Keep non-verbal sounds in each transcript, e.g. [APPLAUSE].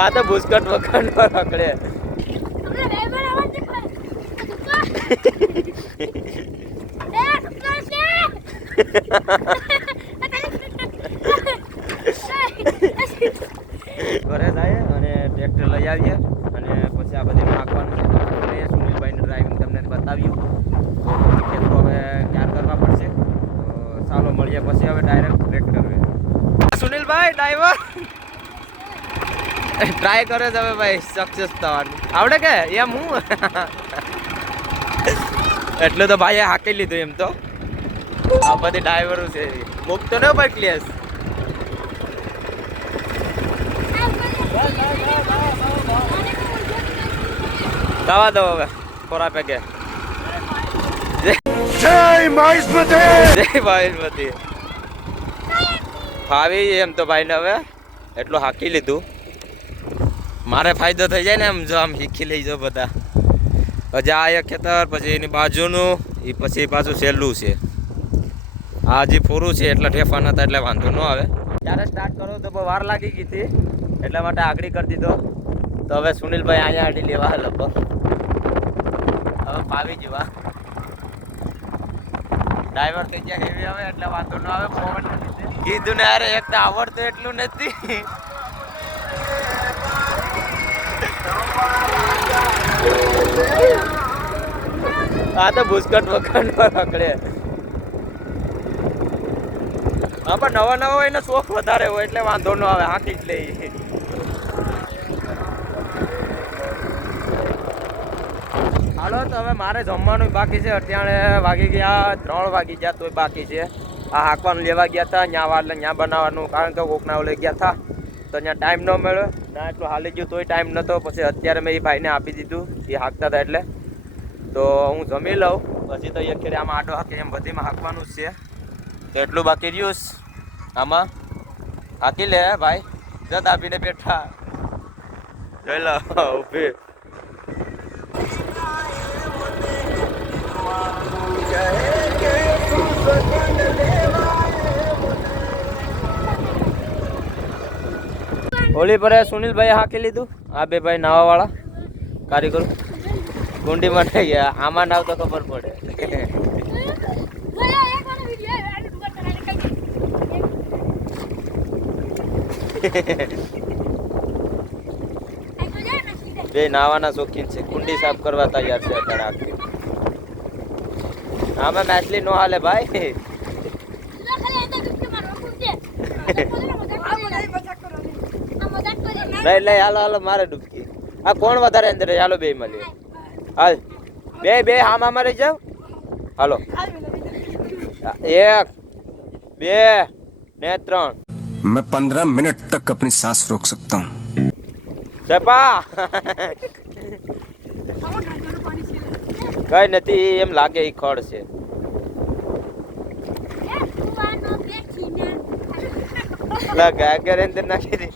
આ તો ભૂસકટ વખંડ પર પકડે. ઘરે જાય અને ટ્રેક્ટર લઈ આવીએ અને પછી આ બધી નાખવાનું છે. સુનિલભાઈનું ડ્રાઇવિંગ તમને બતાવ્યું. તો હવે ક્યાર કરવા પડશે? ચાલો મળીએ પછી હવે ડાયરેક્ટ ટ્રેક્ટર સુનિલભાઈ ડ્રાઈવર ટ્રાય કરે તમે હવે ભાઈ સક્સેસ થવાનું. આવડે કે? એમ હું? એટલું તો ભાઈએ હાકી લીધું એમ તો. આ બધી ડ્રાઈવરો છે. મૂકતો ને પણ ક્લિયર દવા દો હવે ખોરા પેકે. જય મહેશમતી જય ભાઈ ફાવી એમ તો ભાઈને હવે એટલું હાકી લીધું. મારે ફાયદો થઈ જાય ને આમ જો આમ શીખી લઈ જાઓ બધા. હજી આ એક ખેતર, પછી એની બાજુનું એ પછી પાછું સહેલું છે. આ હજી પૂરું છે, એટલે ઠેફા નતા એટલે વાંધો ન આવે. ત્યારે સ્ટાર્ટ કરો તો બહુ વાર લાગી ગઈ હતી, એટલા માટે આગળ કરી દીધો. તો હવે સુનિલભાઈ અહીંયા આડી લેવા લગભગ. હવે પાવી જવા ડ્રાઈવર થઈ ગયા હેવી આવે એટલે વાંધો ન આવે કીધું ને, અરે, એક તો આવડતું એટલું નથી. આ તો ભૂસકટ પર પકડે હા પણ નવા નવા હોય એનો શોખ વધારે હોય એટલે વાંધો ન આવે, હાંકી જ લઈ હાલો, તો હવે મારે જમવાનું બાકી છે. અત્યારે વાગી ગયા ત્રણ વાગી ગયા તોય બાકી છે. આ હાંકવાનું લેવા ગયા હતા ત્યાં વાર ત્યાં બનાવવાનું, કારણ કે કોકના લઈ ગયા હતા. તો ત્યાં ટાઈમ ન મળ્યો. ના એટલું હાલી ગયું તોય ટાઈમ નહોતો પછી અત્યારે મેં એ ભાઈને આપી દીધું, એ હાંકતા હતા એટલે. તો હું જમી લઉં. પછી તો એક આમાં આડો હાકે એમ બધીમાં હાંકવાનું જ છે. તો એટલું બાકી રહ્યું આમાં હાકી લે ભાઈ. જત આપીને બેઠા. જોઈ લો ઊભી. હોળી પર સુનિલભાઈ હાકી લીધું. આ બે ભાઈ નાવા વાળા કારીગરો. ગુંડી માટે આમાં નાવ તો ખબર પડે. બે નાવાના શોખીન છે. કુંડી સાફ કરવા તૈયાર છે અત્યારે આખી. આમાં મેચલી નો હાલે ભાઈ. લઈ લઈ, હાલો હાલો, મારે ડૂબકી. આ કોણ વધારે અંદર? હાલો, બે મળીએ. હાલ બે બે આમ આમાં રહી જાવ હાલો એક બે ને ત્રણ मैं पंद्रह मिनट तक अपनी सांस रोक सकता हूँ ચપા કઈ નથી એમ લાગે એ ખડ છે લા ગાગર અંદર [LAUGHS] નાખી દે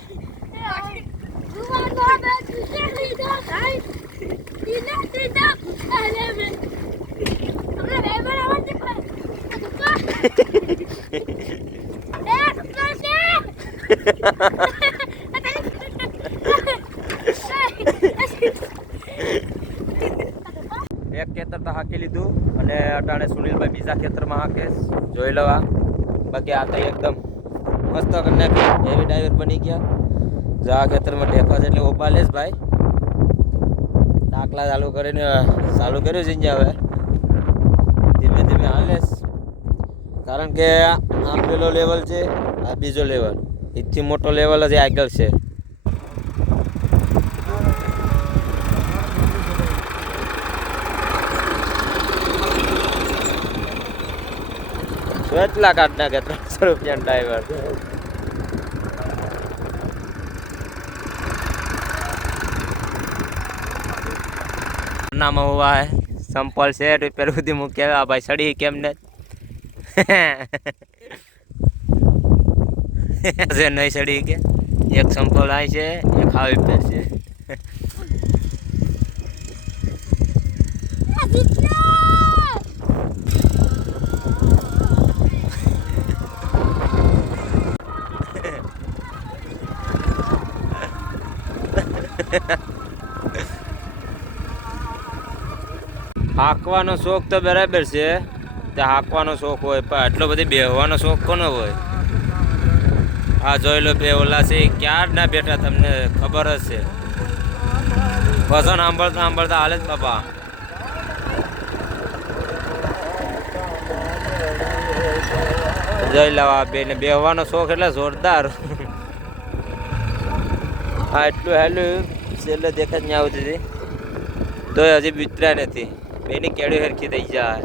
એક ખેતર તો હાકી લીધું અને અટાણે સુનિલભાઈ બીજા ખેતરમાં હાકે. જોઈ લેવા. બાકી આ તો એકદમ મસ્ત કરી નાખી. હેવી ડ્રાઈવર બની ગયા. જા ખેતરમાં છે એટલે ઊભા લેશ ભાઈ. દાખલા ચાલુ કરીને, ચાલુ કર્યું છે હવે. ધીમે ધીમે હાલેશ કારણ કે આ પેલો લેવલ છે, આ બીજો લેવલ એથી મોટો લેવલ જ આગળ છે. કેટલા કાઢ નાખે ત્રણસો રૂપિયા ડ્રાઈવર નામાં હોવા સંપલ છે રિપેર સુધી મૂક્યા આ ભાઈ, સડી કેમ ને [LAUGHS] છે નહીં સડી કે એક સંપલ આવી છે, એક આવી પેર છે. હાંકવાનો શોખ તો બરાબર છે. તે હાંકવાનો શોખ હોય, પણ આટલો બધી બેહવાનો શોખ કોનો હોય? આ જોઈ લો બે ઓલા છે. ક્યાં ના બેઠા તમને ખબર જ છે. વસન સાંભળતા સાંભળતા હાલે જ બાપા. જોઈ બે ને બેહવાનો શોખ એટલે જોરદાર. હા, એટલું હેલું છેલ્લે દેખાત ને આવતી હતી. તો હજી વિતર્યા નથી. બેની કેડી હરખી થઈ જાય.